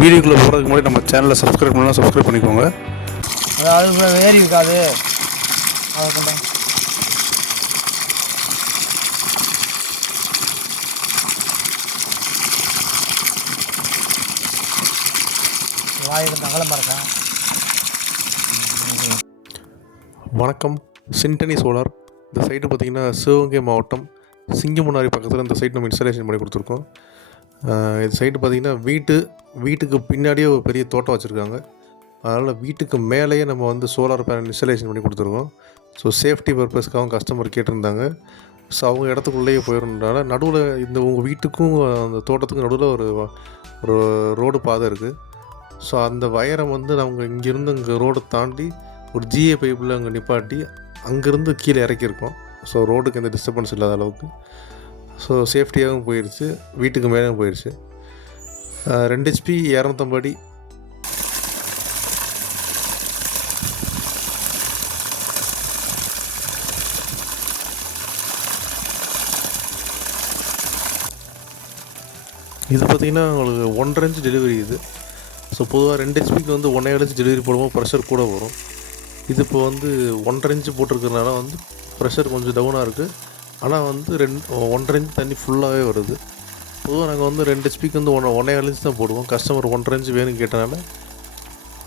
வீடியோக்குள்ளே போகிறதுக்கு முன்னாடி நம்ம சேனலை சப்ஸ்கிரைப் பண்ணலாம் சப்ஸ்கிரைப் பண்ணிக்கோங்க. அதாவது இப்போ வேரி இருக்காது. அதை கொண்டா வாயில் இருக்கா வணக்கம். சிண்டனி சோலார் இந்த சைட்டு பார்த்தீங்கன்னா சிவகங்கை மாவட்டம் சிங்கமுனாரி பக்கத்தில் இந்த சைட் நம்ம இன்ஸ்டாலேஷன் பண்ணி கொடுத்துருக்கோம். இது சைடு சைட்டு பார்த்தீங்கன்னா வீட்டு வீட்டுக்கு பின்னாடியே ஒரு பெரிய தோட்டம் வச்சுருக்காங்க. அதனால் வீட்டுக்கு மேலேயே நம்ம வந்து சோலார் பேனல் இன்ஸ்டலேஷன் பண்ணி கொடுத்துருக்கோம். ஸோ சேஃப்டி பர்பஸ்க்காகவும் கஸ்டமர் கேட்டிருந்தாங்க. ஸோ அவங்க இடத்துக்குள்ளேயே போயிருந்தனால நடுவில் இந்த உங்கள் வீட்டுக்கும் அந்த தோட்டத்துக்கும் நடுவில் ஒரு ஒரு ரோடு பாதை இருக்குது ஸோ அந்த வயரை வந்து நாங்கள் இங்கேருந்து இங்கே ரோடை தாண்டி ஒரு ஜிஏ பைப்பில் அங்கே நிப்பாட்டி அங்கேருந்து கீழே இறக்கியிருக்கோம். ஸோ ரோடுக்கு எந்த டிஸ்டர்பன்ஸ் இல்லாத அளவுக்கு. ஸோ சேஃப்டியாகவும் போயிடுச்சு வீட்டுக்கு மேலேயும் போயிடுச்சு ரெண்டு ஹெச்பி இரநூத்தம்படி இது பார்த்தீங்கன்னா உங்களுக்கு ஒன்றரை இன்ச் டெலிவரி இது. ஸோ பொதுவாக ரெண்டு ஹெச்பிக்கு வந்து ஒன்றே இன்ச் டெலிவரி போடும்போது ப்ரெஷர் கூட வரும். இது இப்போ வந்து ஒன்றரை இன்ச்சு போட்டிருக்கறனால வந்து ப்ரெஷர் கொஞ்சம் டவுனாக இருக்குது ஆனால் வந்து ரெண்டு ஒன்றரை இன்ச் தண்ணி ஃபுல்லாகவே வருது. பொதுவாக நாங்கள் வந்து ரெண்டு ஸ்பீக் வந்து ஒன் ஒன்றே இன்ச் தான் போடுவோம். கஸ்டமர் ஒன்றரை இன்ச் வேணும்னு கேட்டனால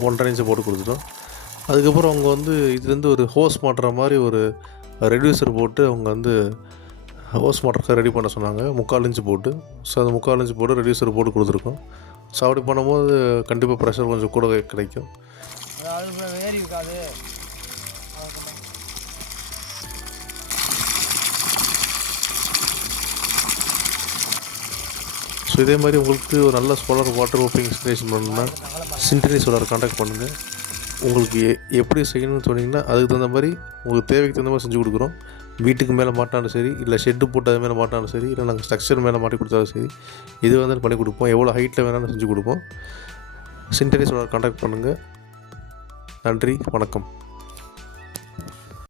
ஒன்றரை இன்ச்சு போட்டு கொடுத்துட்டோம். அதுக்கப்புறம் அவங்க வந்து இதுலேருந்து ஒரு ஹோஸ் மாட்டுற மாதிரி ஒரு ரெடியூசர் போட்டு அவங்க வந்து ஹோஸ் மாட்டருக்கு ரெடி பண்ண சொன்னாங்க. முக்கால் இன்ச்சு போட்டு. ஸோ அந்த முக்கால் இன்ச்சு போட்டு ரெடியூசர் போட்டு கொடுத்துருக்கோம். ஸோ அப்படி பண்ணும்போது கண்டிப்பாக ப்ரெஷர் கொஞ்சம் கூட கிடைக்கும். அது வேரி இருக்காது. ஸோ இதே மாதிரி உங்களுக்கு ஒரு நல்ல சோலார் வாட்டர் ஓப்பிங் இன்ஸ்டலேஷன் பண்ணணும்னா சிண்டனி சோலார் காண்டாக்ட் பண்ணுங்கள் உங்களுக்கு எ எப்படி செய்யணும்னு சொன்னீங்கன்னா அதுக்கு தகுந்த மாதிரி உங்களுக்கு தேவைக்கு தகுந்த மாதிரி செஞ்சு கொடுக்குறோம். வீட்டுக்கு மேலே மாட்டினாலும் சரி இல்லை ஷெட்டு போட்டு அது மேலே மாட்டினாலும் சரி இல்லை நாங்கள் ஸ்ட்ரக்சர் மேலே மாட்டி கொடுத்தாலும் சரி இது வந்து பண்ணி கொடுப்போம். எவ்வளோ ஹைட்டில் வேணாலும் செஞ்சு கொடுப்போம். சிண்டனி சோலார் காண்டாக்ட் பண்ணுங்கள் நன்றி வணக்கம்.